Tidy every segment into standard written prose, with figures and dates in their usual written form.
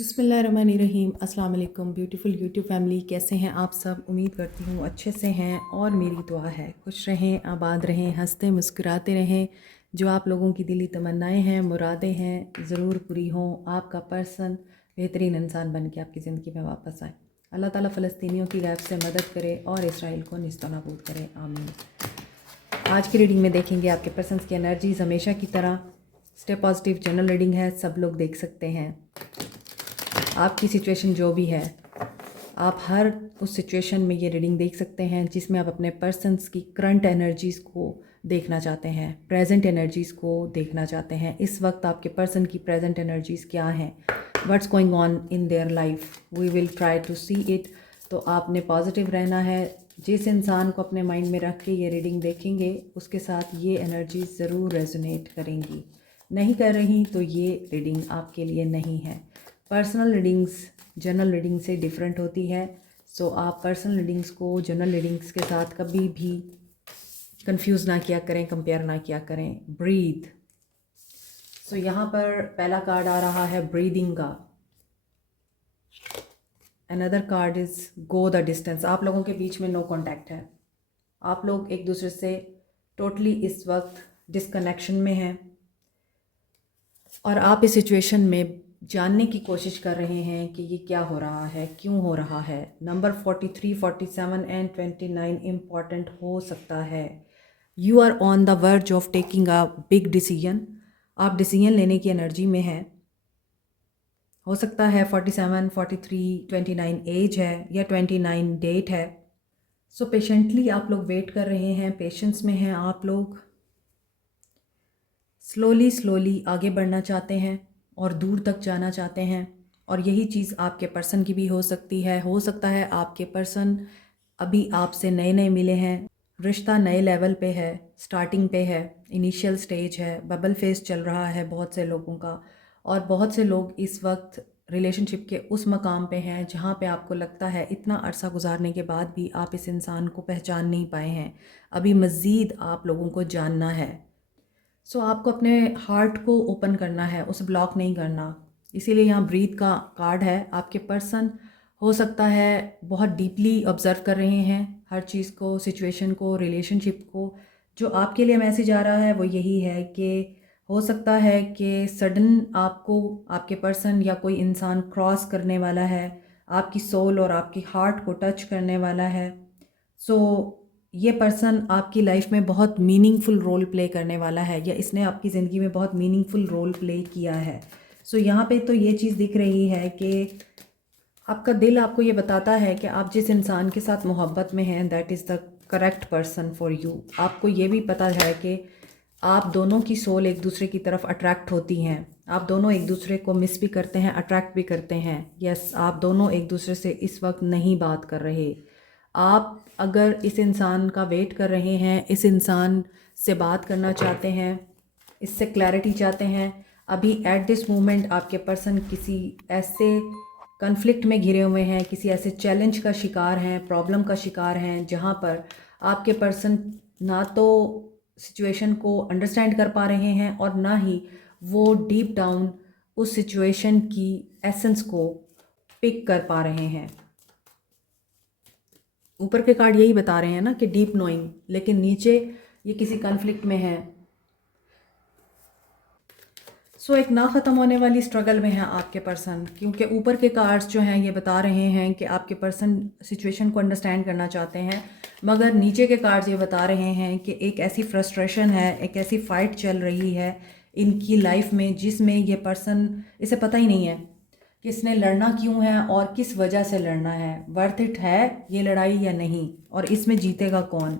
बिस्मिल्लाहिर्रहमानिर्रहीम। अस्सलाम वालेकुम ब्यूटीफुल यूट्यूब फैमिली, कैसे हैं आप सब? उम्मीद करती हूँ अच्छे से हैं और मेरी दुआ है खुश रहें, आबाद रहें, हंसते मुस्कुराते रहें। जो आप लोगों की दिली तमन्नाएं हैं, मुरादें हैं, ज़रूर पूरी हों। आपका पर्सन बेहतरीन इंसान बन के आपकी ज़िंदगी में वापस आए। अल्लाह ताला फ़लस्तीनियों की गैब से मदद करे और इसराइल को निस्तो नाबूद करे, आमीन। आज की रीडिंग में देखेंगे आपके पर्सन्स की एनर्जीज हमेशा की तरह। स्टे पॉजिटिव जनरल रीडिंग है, सब लोग देख सकते हैं। आपकी सिचुएशन जो भी है, आप हर उस सिचुएशन में ये रीडिंग देख सकते हैं जिसमें आप अपने पर्सन्स की करंट एनर्जीज़ को देखना चाहते हैं, प्रेजेंट एनर्जीज़ को देखना चाहते हैं। इस वक्त आपके पर्सन की प्रेजेंट एनर्जीज़ क्या हैं, what's going on in their life, we will try to see it. तो आपने पॉजिटिव रहना है। जिस इंसान को अपने माइंड में रख के ये रीडिंग देखेंगे उसके साथ ये एनर्जीज ज़रूर रेजोनेट करेंगी। नहीं कर रही तो ये रीडिंग आपके लिए नहीं है। पर्सनल रीडिंग्स जनरल रीडिंग से डिफरेंट होती है। सो आप पर्सनल रीडिंग्स को जनरल रीडिंग्स के साथ कभी भी कंफ्यूज ना किया करें, कंपेयर ना किया करें। ब्रीथ। सो यहाँ पर पहला कार्ड आ रहा है ब्रीदिंग का। Another card is go the distance. आप लोगों के बीच में नो कांटेक्ट है। आप लोग एक दूसरे से टोटली इस वक्त डिस्कनेक्शन में हैं और आप इस सिचुएशन में जानने की कोशिश कर रहे हैं कि ये क्या हो रहा है, क्यों हो रहा है। नंबर 43, 47 एंड 29 इम्पॉर्टेंट हो सकता है। You are on the verge of taking a big decision. आप डिसीजन लेने की एनर्जी में हैं। हो सकता है 47, 43, 29 एज है या 29 डेट है। सो पेशेंटली आप लोग वेट कर रहे हैं, पेशेंस में हैं आप लोग। स्लोली स्लोली आगे बढ़ना चाहते हैं और दूर तक जाना चाहते हैं। और यही चीज़ आपके पर्सन की भी हो सकती है। हो सकता है आपके पर्सन अभी आपसे नए नए मिले हैं, रिश्ता नए लेवल पे है, स्टार्टिंग पे है, इनिशियल स्टेज है, बबल फेस चल रहा है बहुत से लोगों का। और बहुत से लोग इस वक्त रिलेशनशिप के उस मकाम पे हैं जहाँ पे आपको लगता है इतना अरसा गुजारने के बाद भी आप इस इंसान को पहचान नहीं पाए हैं। अभी मज़ीद आप लोगों को जानना है। सो आपको अपने हार्ट को ओपन करना है, उसे ब्लॉक नहीं करना। इसीलिए यहाँ ब्रीथ का कार्ड है। आपके पर्सन हो सकता है बहुत डीपली ऑब्ज़र्व कर रहे हैं हर चीज़ को, सिचुएशन को, रिलेशनशिप को। जो आपके लिए मैसेज आ रहा है वो यही है कि हो सकता है कि सडन आपको आपके पर्सन या कोई इंसान क्रॉस करने वाला है, आपकी सोल और आपकी हार्ट को टच करने वाला है। सो ये पर्सन आपकी लाइफ में बहुत मीनिंगफुल रोल प्ले करने वाला है या इसने आपकी ज़िंदगी में बहुत मीनिंगफुल रोल प्ले किया है। सो यहाँ पे तो ये चीज़ दिख रही है कि आपका दिल आपको ये बताता है कि आप जिस इंसान के साथ मोहब्बत में हैं that is the correct person for you. आपको ये भी पता है कि आप दोनों की सोल एक दूसरे की तरफ अट्रैक्ट होती हैं। आप दोनों एक दूसरे को मिस भी करते हैं, अट्रैक्ट भी करते हैं। यस, आप दोनों एक दूसरे से इस वक्त नहीं बात कर रहे। आप अगर इस इंसान का वेट कर रहे हैं, इस इंसान से बात करना चाहते हैं, इससे क्लैरिटी चाहते हैं, अभी एट दिस मोमेंट आपके पर्सन किसी ऐसे कन्फ्लिक्ट में घिरे हुए हैं, किसी ऐसे चैलेंज का शिकार हैं, प्रॉब्लम का शिकार हैं जहाँ पर आपके पर्सन ना तो सिचुएशन को अंडरस्टैंड कर पा रहे हैं और ना ही वो डीप डाउन उस सिचुएशन की एसेंस को पिक कर पा रहे हैं। ऊपर के कार्ड यही बता रहे हैं ना कि डीप नोइंग, लेकिन नीचे ये किसी कन्फ्लिक्ट में है। सो एक ना ख़त्म होने वाली स्ट्रगल में है आपके पर्सन, क्योंकि ऊपर के कार्ड्स जो हैं ये बता रहे हैं कि आपके पर्सन सिचुएशन को अंडरस्टैंड करना चाहते हैं, मगर नीचे के कार्ड्स ये बता रहे हैं कि एक ऐसी फ्रस्ट्रेशन है, एक ऐसी फ़ाइट चल रही है इनकी लाइफ में जिसमें ये पर्सन, इसे पता ही नहीं है कि इसने लड़ना क्यों है और किस वजह से लड़ना है, वर्थ इट है ये लड़ाई या नहीं, और इसमें जीतेगा कौन।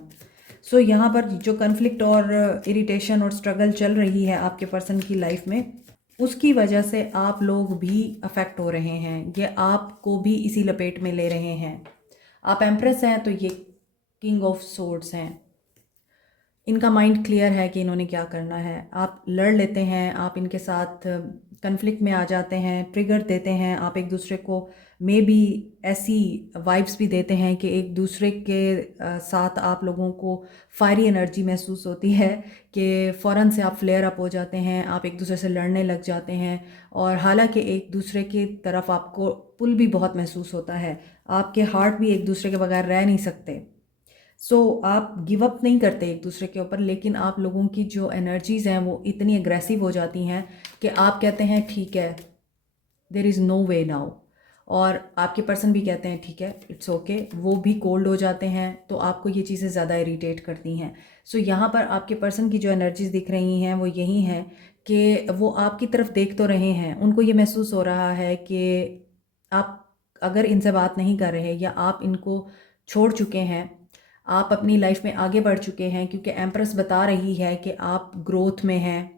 सो यहाँ पर जो कन्फ्लिक्ट और इरिटेशन और स्ट्रगल चल रही है आपके पर्सन की लाइफ में, उसकी वजह से आप लोग भी अफेक्ट हो रहे हैं, ये आपको भी इसी लपेट में ले रहे हैं। आप एम्प्रेस हैं तो ये किंग ऑफ सोर्ड्स हैं। इनका माइंड क्लियर है कि इन्होंने क्या करना है। आप लड़ लेते हैं, आप इनके साथ कन्फ्लिक्ट में आ जाते हैं, ट्रिगर देते हैं, आप एक दूसरे को मे बी ऐसी वाइब्स भी देते हैं कि एक दूसरे के साथ आप लोगों को फायरी एनर्जी महसूस होती है कि फ़ौरन से आप फ्लेयर अप हो जाते हैं, आप एक दूसरे से लड़ने लग जाते हैं। और हालांकि एक दूसरे की तरफ आपको पुल भी बहुत महसूस होता है, आपके हार्ट भी एक दूसरे के बगैर रह नहीं सकते। आप गिव अप नहीं करते एक दूसरे के ऊपर, लेकिन आप लोगों की जो एनर्जीज़ हैं वो इतनी एग्रेसिव हो जाती हैं कि आप कहते हैं ठीक है, there is no way now, और आपके पर्सन भी कहते हैं ठीक है, इट्स ओके, वो भी कोल्ड हो जाते हैं। तो आपको ये चीज़ें ज़्यादा इरीटेट करती हैं। यहाँ पर आपके पर्सन की जो एनर्जीज़ दिख रही हैं वो यही हैं कि वो आपकी तरफ देख तो रहे हैं, उनको ये महसूस हो रहा है कि आप अगर इनसे बात नहीं कर रहे या आप इनको छोड़ चुके हैं, आप अपनी लाइफ में आगे बढ़ चुके हैं, क्योंकि एम्प्रेस बता रही है कि आप ग्रोथ में हैं,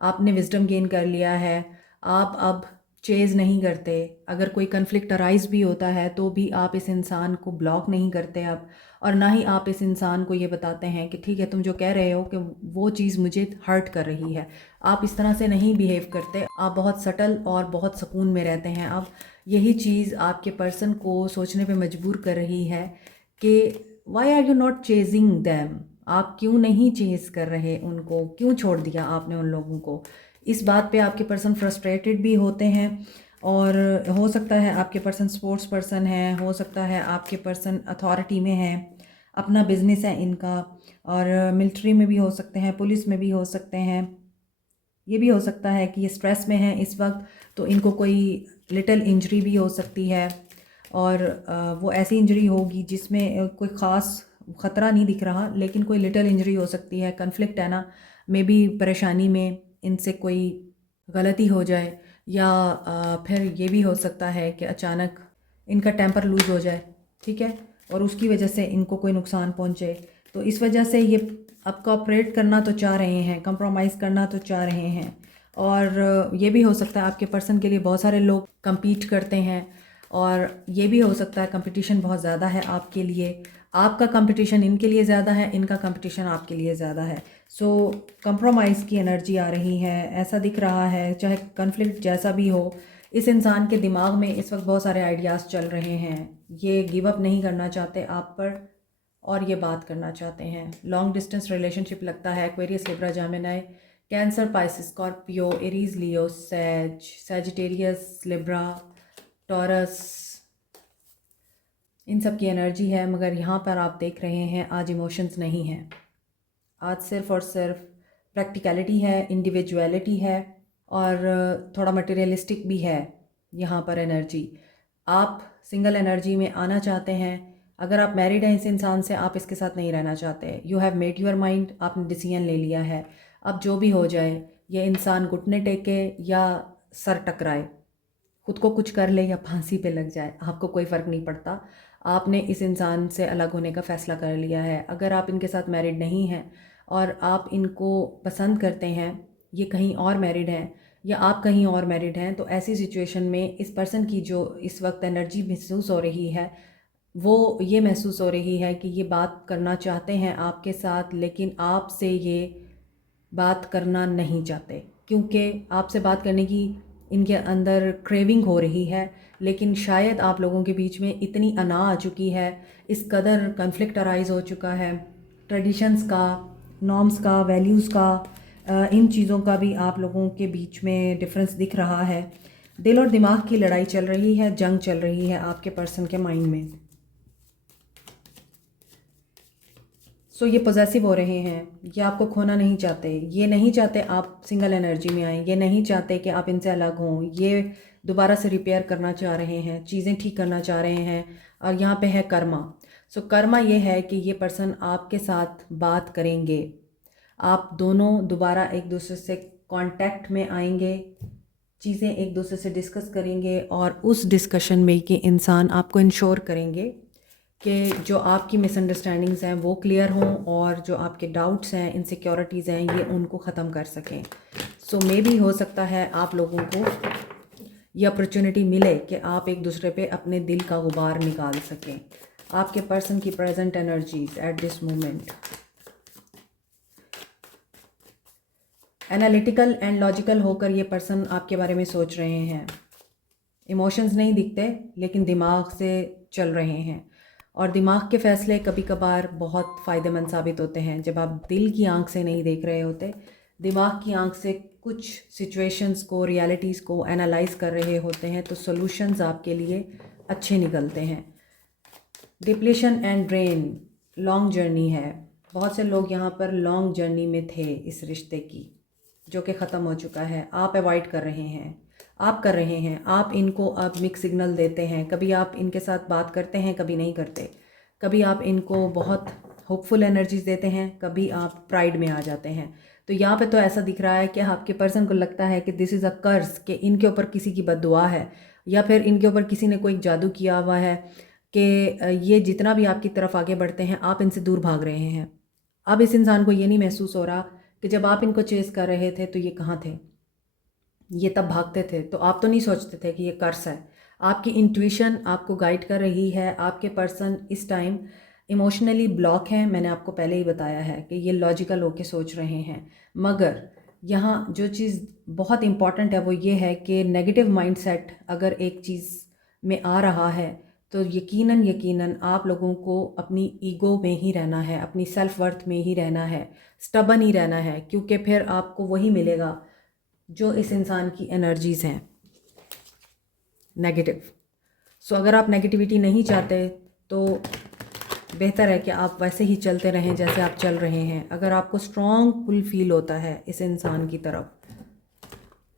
आपने विजडम गेन कर लिया है, आप अब चेज़ नहीं करते। अगर कोई कन्फ्लिक्ट अराइज भी होता है तो भी आप इस इंसान को ब्लॉक नहीं करते अब, और ना ही आप इस इंसान को ये बताते हैं कि ठीक है तुम जो कह रहे हो कि वो चीज़ मुझे हर्ट कर रही है। आप इस तरह से नहीं बिहेव करते, आप बहुत सटल और बहुत सुकून में रहते हैं। अब यही चीज़ आपके पर्सन को सोचने पे मजबूर कर रही है कि why are you not chasing them, आप क्यों नहीं चेज़ कर रहे उनको, क्यों छोड़ दिया आपने उन लोगों को। इस बात पे आपके पर्सन फ्रस्ट्रेटेड भी होते हैं, और हो सकता है आपके पर्सन स्पोर्ट्स पर्सन है, हो सकता है आपके पर्सन अथॉरिटी में है, अपना बिजनेस है इनका, और मिलिट्री में भी हो सकते हैं, पुलिस में भी हो सकते हैं। ये भी हो सकता है कि ये स्ट्रेस में हैं इस वक्त, तो इनको कोई लिटिल इंजरी भी हो सकती है, और वो ऐसी इंजरी होगी जिसमें कोई ख़ास ख़तरा नहीं दिख रहा, लेकिन कोई लिटिल इंजरी हो सकती है। कन्फ्लिक्ट है ना, मे बी परेशानी में इनसे कोई गलती हो जाए, या फिर ये भी हो सकता है कि अचानक इनका टेम्पर लूज़ हो जाए, ठीक है, और उसकी वजह से इनको कोई नुकसान पहुंचे। तो इस वजह से ये अब कोऑपरेट करना तो चाह रहे हैं, कंप्रोमाइज़ करना तो चाह रहे हैं, और ये भी हो सकता है आपके पर्सन के लिए बहुत सारे लोग compete करते हैं, और ये भी हो सकता है कंपटीशन बहुत ज़्यादा है आपके लिए, आपका कंपटीशन इनके लिए ज़्यादा है, इनका कंपटीशन आपके लिए ज़्यादा है। कंप्रोमाइज़ की एनर्जी आ रही है, ऐसा दिख रहा है। चाहे कन्फ्लिक्ट जैसा भी हो, इस इंसान के दिमाग में इस वक्त बहुत सारे आइडियाज़ चल रहे हैं, ये गिव अप नहीं करना चाहते आप पर, और ये बात करना चाहते हैं। लॉन्ग डिस्टेंस रिलेशनशिप लगता है। Aquarius, Libra, Gemini, Cancer, Pisces, Scorpio, Aries, Leo, Sagittarius, Libra, Taurus, इन सब की एनर्जी है। मगर यहाँ पर आप देख रहे हैं आज इमोशंस नहीं हैं, आज सिर्फ और सिर्फ प्रैक्टिकलिटी है, इंडिविजुअलिटी है, और थोड़ा मटेरियलिस्टिक भी है यहाँ पर एनर्जी। आप सिंगल एनर्जी में आना चाहते हैं। अगर आप मैरिड हैं इस इंसान से, आप इसके साथ नहीं रहना चाहते। You have made your mind, आपने डिसीजन ले लिया है। अब जो भी हो जाए, ये इंसान घुटने टेके या सर टकराए, खुद को कुछ कर ले या फांसी पे लग जाए, आपको कोई फ़र्क नहीं पड़ता। आपने इस इंसान से अलग होने का फ़ैसला कर लिया है। अगर आप इनके साथ मैरिड नहीं हैं और आप इनको पसंद करते हैं, ये कहीं और मैरिड हैं या आप कहीं और मैरिड हैं, तो ऐसी सिचुएशन में इस पर्सन की जो इस वक्त एनर्जी महसूस हो रही है, वो ये महसूस हो रही है कि ये बात करना चाहते हैं आपके साथ, लेकिन आपसे ये बात करना नहीं चाहते, क्योंकि आपसे बात करने की इनके अंदर क्रेविंग हो रही है। लेकिन शायद आप लोगों के बीच में इतनी अना आ चुकी है, इस कदर कन्फ्लिक्ट अराइज हो चुका है, ट्रेडिशंस का, नॉर्म्स का, वैल्यूज़ का, इन चीज़ों का भी आप लोगों के बीच में डिफरेंस दिख रहा है। दिल और दिमाग की लड़ाई चल रही है, जंग चल रही है आपके पर्सन के माइंड में। ये पॉजेसिव हो रहे हैं, ये आपको खोना नहीं चाहते, ये नहीं चाहते आप सिंगल एनर्जी में आएँ, ये नहीं चाहते कि आप इनसे अलग हों, ये दोबारा से रिपेयर करना चाह रहे हैं, चीज़ें ठीक करना चाह रहे हैं। और यहाँ पे है कर्मा। कर्मा ये है कि ये पर्सन आपके साथ बात करेंगे, आप दोनों दोबारा एक दूसरे से कांटेक्ट में आएंगे, चीज़ें एक दूसरे से डिस्कस करेंगे, और उस डिस्कशन में कि इंसान आपको इंश्योर करेंगे कि जो आपकी मिसअंडरस्टैंडिंग्स हैं वो क्लियर हों, और जो आपके डाउट्स हैं, इनसिक्योरिटीज़ हैं, ये उनको ख़त्म कर सकें। मे बी हो सकता है आप लोगों को ये अपॉर्चुनिटी मिले कि आप एक दूसरे पे अपने दिल का गुबार निकाल सकें। आपके पर्सन की present energies at this moment, analytical and logical होकर ये पर्सन आपके बारे में सोच रहे हैं। इमोशंस नहीं दिखते लेकिन दिमाग से चल रहे हैं, और दिमाग के फ़ैसले कभी कभार बहुत फ़ायदेमंद साबित होते हैं। जब आप दिल की आंख से नहीं देख रहे होते, दिमाग की आंख से कुछ सिचुएशंस को, रियलिटीज़ को एनालाइज कर रहे होते हैं, तो सॉल्यूशंस आपके लिए अच्छे निकलते हैं। Depletion and drain, long journey है। बहुत से लोग यहाँ पर लॉन्ग जर्नी में थे इस रिश्ते की, जो कि ख़त्म हो चुका है। आप अवॉइड कर रहे हैं, आप कर रहे हैं, आप इनको अब मिक्स सिग्नल देते हैं। कभी आप इनके साथ बात करते हैं, कभी नहीं करते। कभी आप इनको बहुत होपफुल एनर्जीज देते हैं, कभी आप प्राइड में आ जाते हैं। तो यहाँ पे तो ऐसा दिख रहा है कि आपके पर्सन को लगता है कि दिस इज़ अ कर्स, कि इनके ऊपर किसी की बद्दुआ है, या फिर इनके ऊपर किसी ने कोई जादू किया हुआ है कि ये जितना भी आपकी तरफ आगे बढ़ते हैं आप इनसे दूर भाग रहे हैं। अब इस इंसान को ये नहीं महसूस हो रहा कि जब आप इनको चेस कर रहे थे तो ये कहाँ थे, ये तब भागते थे। तो आप तो नहीं सोचते थे कि ये कर्स है। आपकी इंट्यूशन आपको गाइड कर रही है। आपके पर्सन इस टाइम इमोशनली ब्लॉक हैं। मैंने आपको पहले ही बताया है कि ये लॉजिकल होके सोच रहे हैं, मगर यहाँ जो चीज़ बहुत इम्पॉर्टेंट है वो ये है कि नेगेटिव माइंडसेट अगर एक चीज़ में आ रहा है तो यकीनन यकीनन आप लोगों को अपनी ईगो में ही रहना है, अपनी सेल्फ वर्थ में ही रहना है, स्टबन ही रहना है, क्योंकि फिर आपको वही मिलेगा जो इस इंसान की एनर्जीज़ हैं नेगेटिव। सो अगर आप नेगेटिविटी नहीं चाहते तो बेहतर है कि आप वैसे ही चलते रहें जैसे आप चल रहे हैं। अगर आपको स्ट्रॉन्ग पुल फील होता है इस इंसान की तरफ,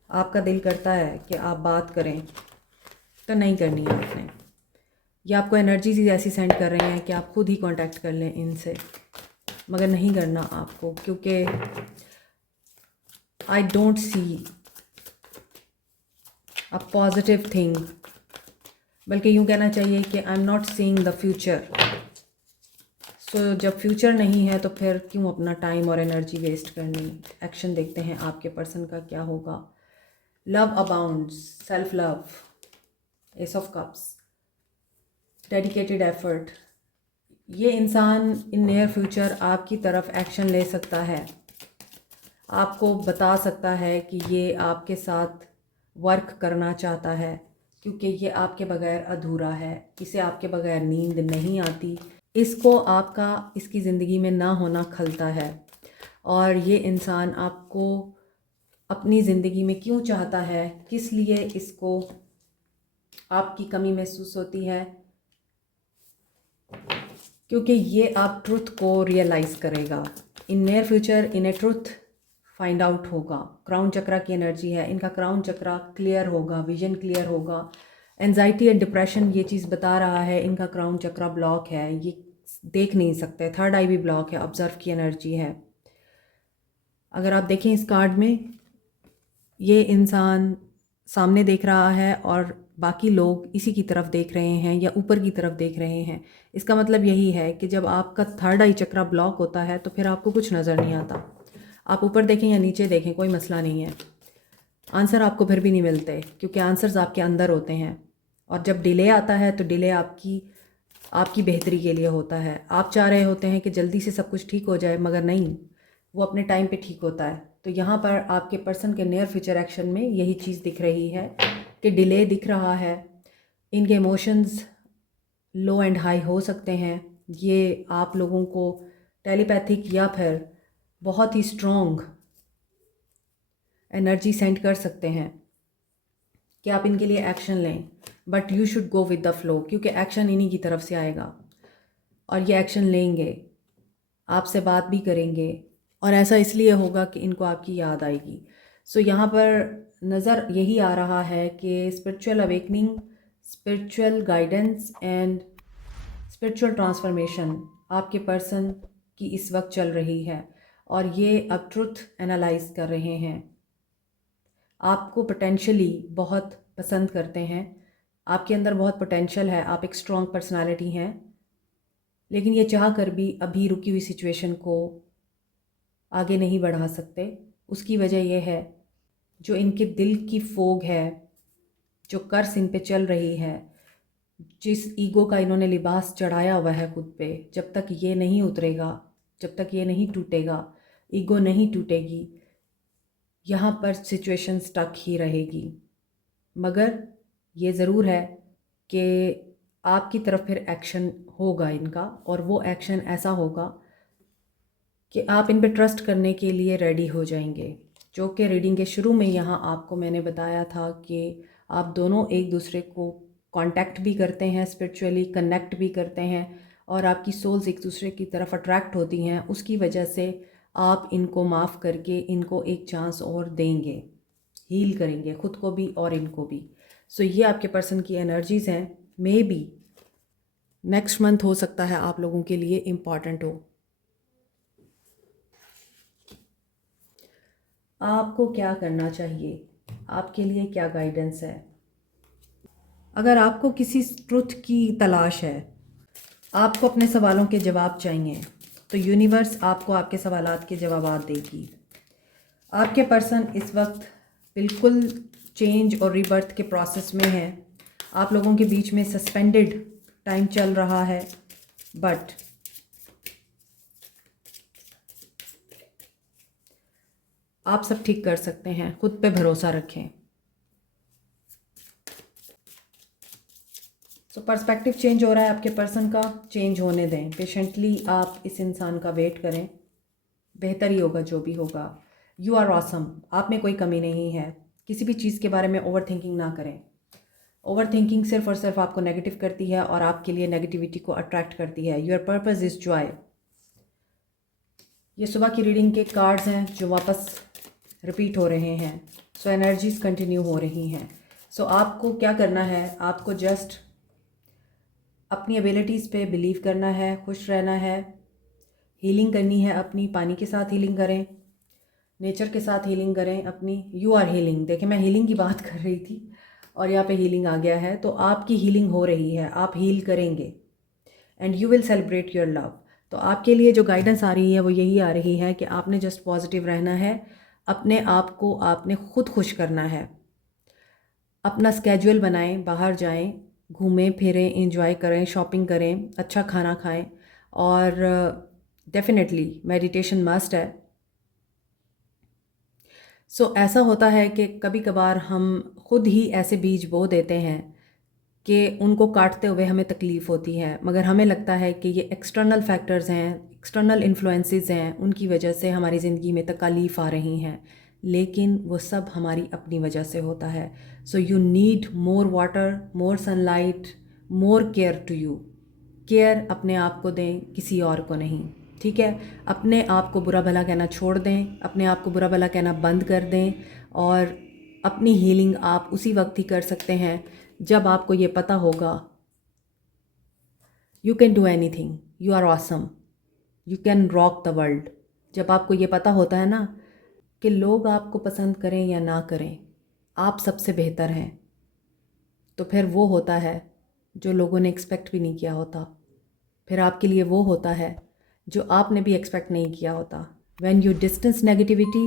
आपका दिल करता है कि आप बात करें, तो नहीं करनी है आपने, या आपको एनर्जीज ही ऐसी सेंड कर रहे हैं कि आप खुद ही कांटेक्ट कर लें इनसे, मगर नहीं करना आपको, क्योंकि I don't see a positive thing, बल्कि यूँ कहना चाहिए कि I am not seeing the future. So जब फ्यूचर नहीं है तो फिर क्यों अपना टाइम और एनर्जी वेस्ट करनी। एक्शन देखते हैं आपके पर्सन का क्या होगा। Love abounds, self love, S of cups, dedicated effort. ये इंसान इन नियर फ्यूचर आपकी तरफ एक्शन ले सकता है, आपको बता सकता है कि ये आपके साथ वर्क करना चाहता है, क्योंकि ये आपके बगैर अधूरा है, इसे आपके बगैर नींद नहीं आती, इसको आपका इसकी ज़िंदगी में ना होना खलता है। और ये इंसान आपको अपनी ज़िंदगी में क्यों चाहता है, किस लिए इसको आपकी कमी महसूस होती है, क्योंकि ये आप ट्रुथ को रियलाइज़ करेगा। In near future in A truth find out होगा। क्राउन चक्रा की एनर्जी है, इनका क्राउन चक्रा क्लियर होगा, विजन क्लियर होगा। एंजाइटी एंड डिप्रेशन ये चीज़ बता रहा है, इनका क्राउन चक्रा ब्लॉक है, ये देख नहीं सकते। थर्ड आई भी ब्लॉक है, ऑब्जर्व की एनर्जी है। अगर आप देखें इस कार्ड में, ये इंसान सामने देख रहा है और बाकी लोग इसी की तरफ देख रहे हैं या ऊपर की तरफ देख रहे हैं। इसका मतलब यही है कि जब आपका थर्ड आई चक्रा ब्लॉक होता है तो फिर आपको कुछ नज़र नहीं आता। आप ऊपर देखें या नीचे देखें, कोई मसला नहीं है। आंसर आपको फिर भी नहीं मिलते, क्योंकि आंसर्स आपके अंदर होते हैं। और जब डिले आता है तो डिले आपकी बेहतरी के लिए होता है। आप चाह रहे होते हैं कि जल्दी से सब कुछ ठीक हो जाए, मगर नहीं, वो अपने टाइम पे ठीक होता है। तो यहाँ पर आपके पर्सन के नियर फ्यूचर एक्शन में यही चीज़ दिख रही है कि डिले दिख रहा है। इनके इमोशंस लो एंड हाई हो सकते हैं। ये आप लोगों को टेलीपैथिक या फिर बहुत ही स्ट्रॉन्ग एनर्जी सेंड कर सकते हैं कि आप इनके लिए एक्शन लें, but you should go with the flow, क्योंकि एक्शन इन्हीं की तरफ से आएगा और ये एक्शन लेंगे, आपसे बात भी करेंगे, और ऐसा इसलिए होगा कि इनको आपकी याद आएगी। सो यहाँ पर नज़र यही आ रहा है कि spiritual awakening, spiritual guidance and spiritual transformation आपके पर्सन की इस वक्त चल रही है, और ये अब ट्रुथ एनालाइज कर रहे हैं। आपको पोटेंशली बहुत पसंद करते हैं, आपके अंदर बहुत पोटेंशल है, आप एक स्ट्रॉन्ग पर्सनालिटी हैं, लेकिन ये चाह कर भी अभी रुकी हुई सिचुएशन को आगे नहीं बढ़ा सकते। उसकी वजह यह है जो इनके दिल की फोग है, जो कर्स इन पे चल रही है, जिस ईगो का इन्होंने लिबास चढ़ाया हुआ है खुद पे, जब तक ये नहीं उतरेगा, जब तक ये नहीं टूटेगा, ईगो नहीं टूटेगी, यहाँ पर सिचुएशन स्टक ही रहेगी। मगर ये ज़रूर है कि आपकी तरफ फिर एक्शन होगा इनका, और वो एक्शन ऐसा होगा कि आप इन पे ट्रस्ट करने के लिए रेडी हो जाएंगे। जो कि रीडिंग के शुरू में यहाँ आपको मैंने बताया था कि आप दोनों एक दूसरे को कांटेक्ट भी करते हैं, स्पिरिचुअली कनेक्ट भी करते हैं, और आपकी सोल्स एक दूसरे की तरफ अट्रैक्ट होती हैं। उसकी वजह से आप इनको माफ़ करके इनको एक चांस और देंगे, हील करेंगे खुद को भी और इनको भी। सो ये आपके पर्सन की एनर्जीज़ हैं। मे बी नेक्स्ट मंथ हो सकता है आप लोगों के लिए इम्पॉर्टेंट हो। आपको क्या करना चाहिए, आपके लिए क्या गाइडेंस है? अगर आपको किसी ट्रुथ की तलाश है, आपको अपने सवालों के जवाब चाहिए, तो यूनिवर्स आपको आपके सवालात के जवाब देगी। आपके पर्सन इस वक्त बिल्कुल चेंज और रीबर्थ के प्रोसेस में है। आप लोगों के बीच में सस्पेंडेड टाइम चल रहा है, बट आप सब ठीक कर सकते हैं। खुद पे भरोसा रखें। सो पर्सपेक्टिव चेंज हो रहा है आपके पर्सन का, चेंज होने दें। पेशेंटली आप इस इंसान का वेट करें, बेहतर ही होगा जो भी होगा। यू आर ऑसम, आप में कोई कमी नहीं है। किसी भी चीज़ के बारे में ओवर थिंकिंग ना करें। ओवर थिंकिंग सिर्फ और सिर्फ आपको नेगेटिव करती है और आपके लिए नेगेटिविटी को अट्रैक्ट करती है। Your purpose is Joy. ये सुबह की रीडिंग के कार्ड्स हैं जो वापस रिपीट हो रहे हैं। सो एनर्जीज कंटिन्यू हो रही हैं। सो आपको क्या करना है, आपको जस्ट अपनी एबिलिटीज़ पे बिलीव करना है, खुश रहना है, हीलिंग करनी है अपनी। पानी के साथ हीलिंग करें, नेचर के साथ हीलिंग करें अपनी। You are healing. देखिए मैं हीलिंग की बात कर रही थी और यहाँ पे हीलिंग आ गया है। तो आपकी हीलिंग हो रही है, आप हील करेंगे and you will celebrate your love. तो आपके लिए जो गाइडेंस आ रही है वो यही आ रही है कि आपने जस्ट पॉजिटिव रहना है, अपने आप को आपने खुद खुश करना है। अपना स्केड्यूल बनाएं, बाहर जाएं, घूमें फिरें, एंजॉय करें, शॉपिंग करें, अच्छा खाना खाएं, और डेफिनेटली मेडिटेशन मस्ट है। सो ऐसा होता है कि कभी कभार हम खुद ही ऐसे बीज बो देते हैं कि उनको काटते हुए हमें तकलीफ़ होती है, मगर हमें लगता है कि ये एक्सटर्नल फैक्टर्स हैं, एक्सटर्नल इन्फ्लुएंसेस हैं, उनकी वजह से हमारी ज़िंदगी में तकालीफ आ रही हैं। लेकिन वो सब हमारी अपनी वजह से होता है। So you need more water, more sunlight, more care to you. Care अपने आप को दें, किसी और को नहीं। ठीक है, अपने आप को बुरा भला कहना छोड़ दें, अपने आप को बुरा भला कहना बंद कर दें, और अपनी हीलिंग आप उसी वक्त ही कर सकते हैं जब आपको ये पता होगा you can do anything, you are awesome, you can rock the world. जब आपको ये पता होता है ना कि लोग आपको पसंद करें या ना करें, आप सबसे बेहतर हैं, तो फिर वो होता है जो लोगों ने एक्सपेक्ट भी नहीं किया होता। फिर आपके लिए वो होता है जो आपने भी एक्सपेक्ट नहीं किया होता। When you distance negativity,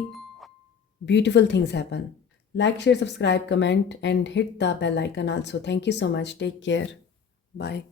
beautiful things happen. Like, share, subscribe, comment, and hit the bell icon also. Thank you so much. Take care. Bye.